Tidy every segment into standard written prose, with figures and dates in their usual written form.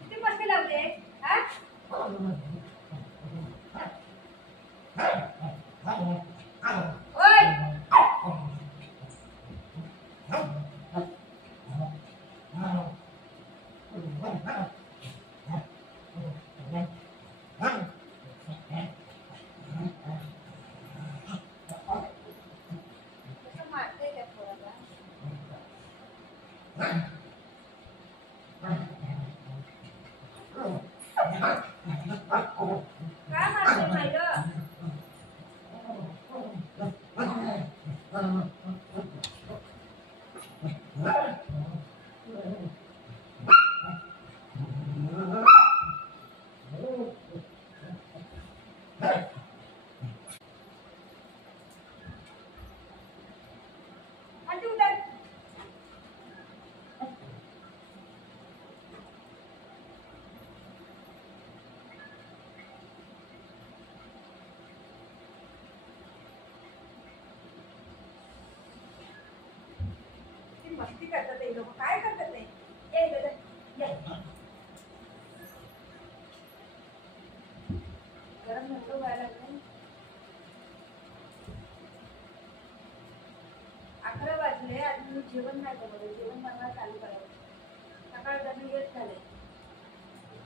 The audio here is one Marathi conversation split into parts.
किती मस्ती लावते हा? ओय कसं मारते त्या पोराला? काय मारते मायलं? आणि तू उतर. ती मस्ती करतात ते लोक. काय करतात ते? ये इकडे ये. गरम नको व्हायला लागलं. 11 वाजले अजून जेवण नाही बनवलं. जेवण बनवायला चालू करायचं. सकाळ त्यांनी येत झाले.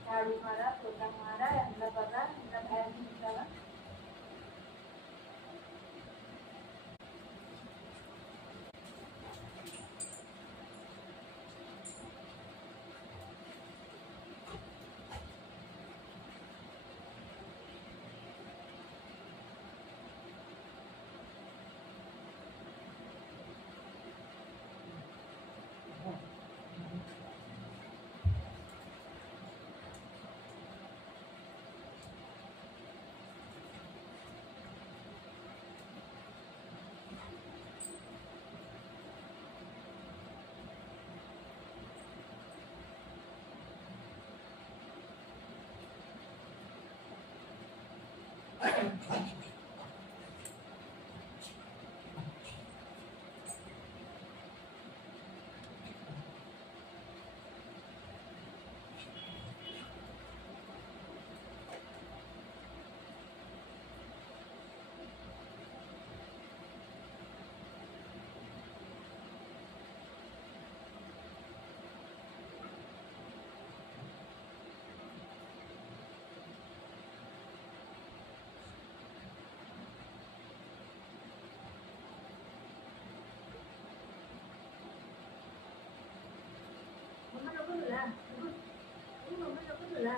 झाडू मारा, पोता मारा, यांना बघा, यांना बाहेर घेऊन जावा. मम्मा नको तुला. मम्मा नको तुला.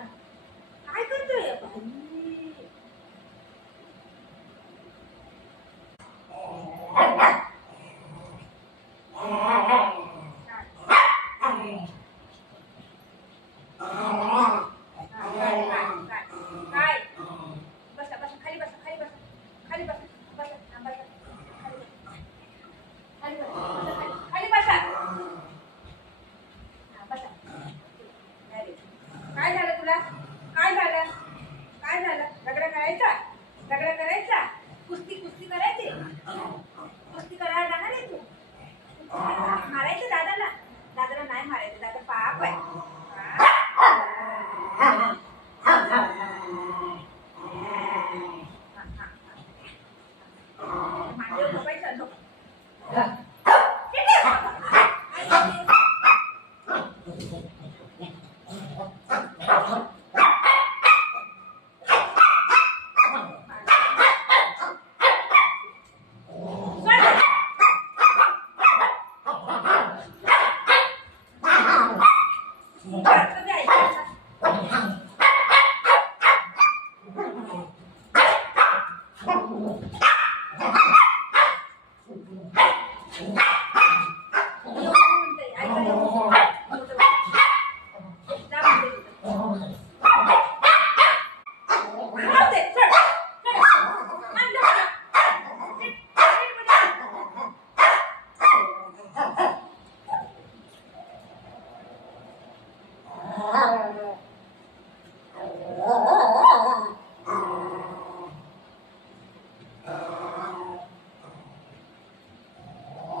काय करतोय बाई? काय? बसा बसा खाली बसा खाली बसा खाली बसा बसा हा, बसा खाली बसा खाली बसा खाली बसा हा, बसा. Very good. काय झालं तुला? काय झालं? काय झालं? रगडा करायचा? रगडा करायचा? कुस्ती कुस्ती करायची? कुस्ती करायला जाणार आहे तू? मारायचं दादाला? दादाला नाही मारायचं. दादा पाप आहे. मांडीवर झोपायचं नको.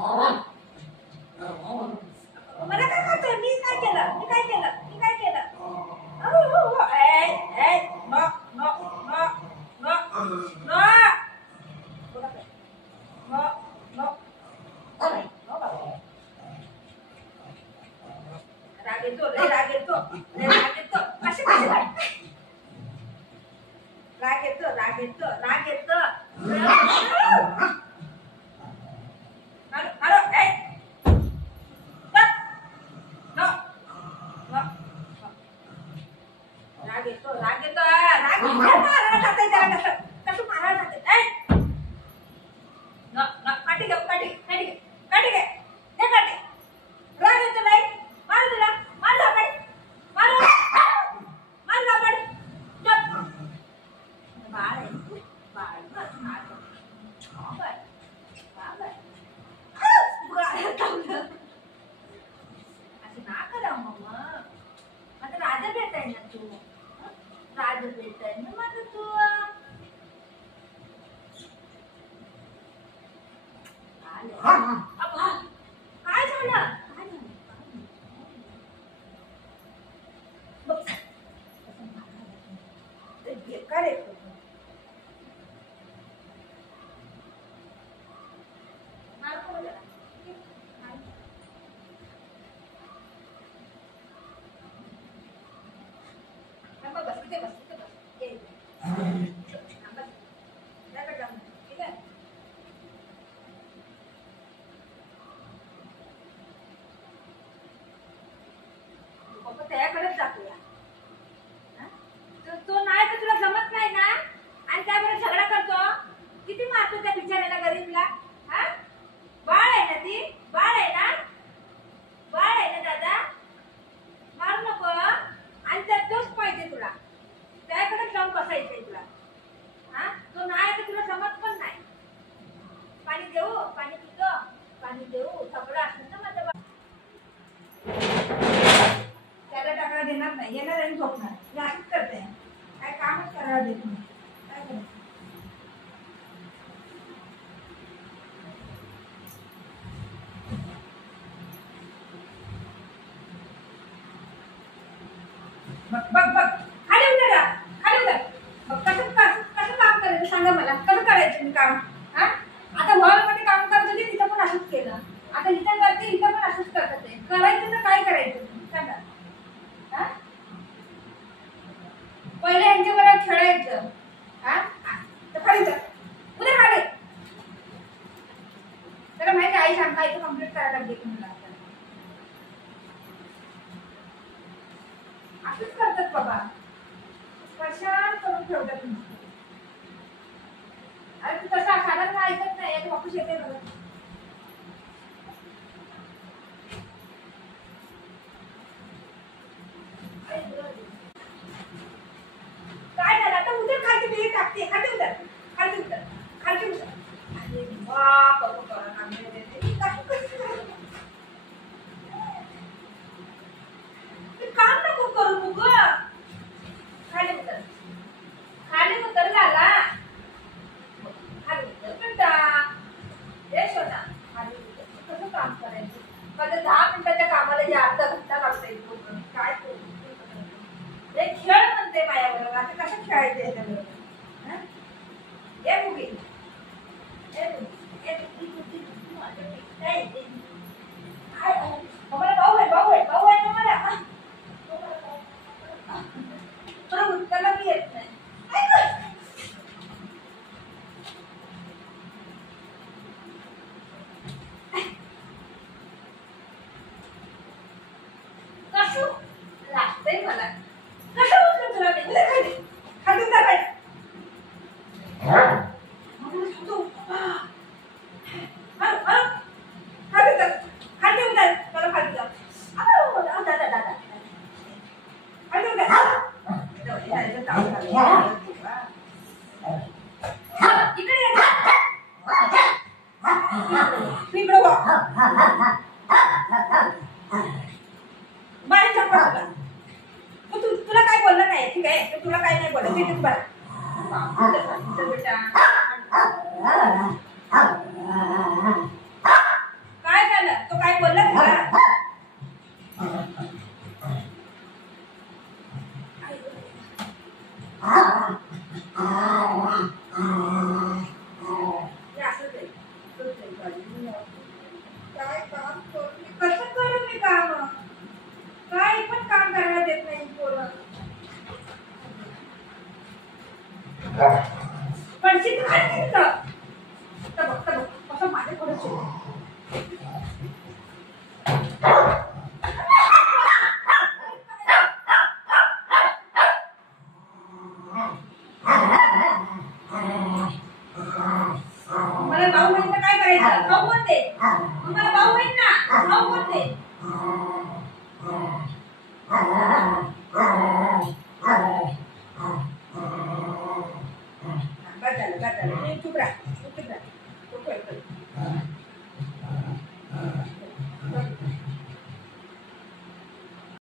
Ah! येतो, लय राग येतो, लय राग येतो. कसे कसे राग येतो, राग येतो, राग येतो. मारो मारो ए नो नो राग येतो, राग येतो, राग मारायला जाते त्याला. कसं कसं मारायला जाते ए नो नो काठी घे, काठी काठी घे, काठी घे, हे काठी. राग येतो नाही, मार तुला, मार झापड, मार मार झापड. बाळ आहे बाळ असं ना करा मम्मा. आता राजा भेटाय ना तू, राजा भेटाय ना माझं तू. काय झालं, काय झालं बघ बेकार आहे. त्याकडे जातोया. तो नाही तर तुला जमत नाही ना, आणि त्यामुळे झगडा करतो. किती मारतो त्या बिचाऱ्याला, गरीबला. हा बाळ आहे ना ती, बाळ आहे ना, बाळ आहे ना दादा. मारू नको. आणि त्यात तोच पाहिजे तुला, त्याकडे जाऊन बसायचंय तुला. हा तो नाही तर तुला जमत पण नाही. पाणी देऊ, पाणी पितो, पाणी देऊ. सगळं असं ना माझं. त्याला टाकायला देणार नाही, येणार आणि झोपणार. हे असंच करते, काय कामच करायला देत नाही. काय करायचं. बघ बघ बघ, खाली उतर, खाली उतर. बघ कसं कसं कसं काम करायचं सांगा मला. कसं करायचं मी काम. हा आता हॉलमध्ये काम करत होते, तिथं पण असंच केलं. आता इथं करते, इथं पण असंच करत आहे. करायचं तर काय करायचं सांगा. पहिले यांच्या बरोबर खेळायचं. हा तर खाली जा, उद्या खाली. त्याला माहिती आई सांगता, इथं कम्प्लीट करायला लागली की मला. असंच करतात बाबा, परेशान करून ठेवतात तुम्ही. अरे तू तसा साधारण ऐकत नाही. एक वापस येते बघा. काय झालं आता. उतर खालती, बिही टाकते. खाली उतर, खालती उतर, खालती उतर. अरे बाप काम नको करू तू ग. खाली उतर, खाली उतर झाला. खाली उतर बेटा. हे सोना खाली उतर. कसं काम करायचं. माझं 10 मिनिटाच्या कामाला जे अर्धा घंटा लागतोय. काय करू. हे खेळ म्हणते माझ्याबरोबर. आता कसं खेळायचं याच्याबरोबर. हे मुली, हे मुली, हे मुली. मला भाऊ आहे, भाऊ आहे, भाऊ आहे ना मला. बरोबर त्याला मी येत नाही. कसं लागतंय मला. कसं उचलून तुला मी खाली खाली उतर बाई. खाली उतर, खाली उतर, मला खाली जा. दादा दादा खाली उतर. इकडे ये. इकडे वा. बाहेर झपा तुला. तुला काय बोललं नाही ठीक आहे. तुला काय नाही बोलत. तिथे बरं बेटा. काय झालं. तो काय बोलला तुला. काय काम करू. कसं करू मी काम. काय पण काम करायला देत नाही पोरं. पडशील काय तिथं बघ कसं माझे पडशील. मला भाऊ बहीण काय करायचं. भाऊ कोणते तुम्हाला भाऊ बहीण ना भाऊ कोणते.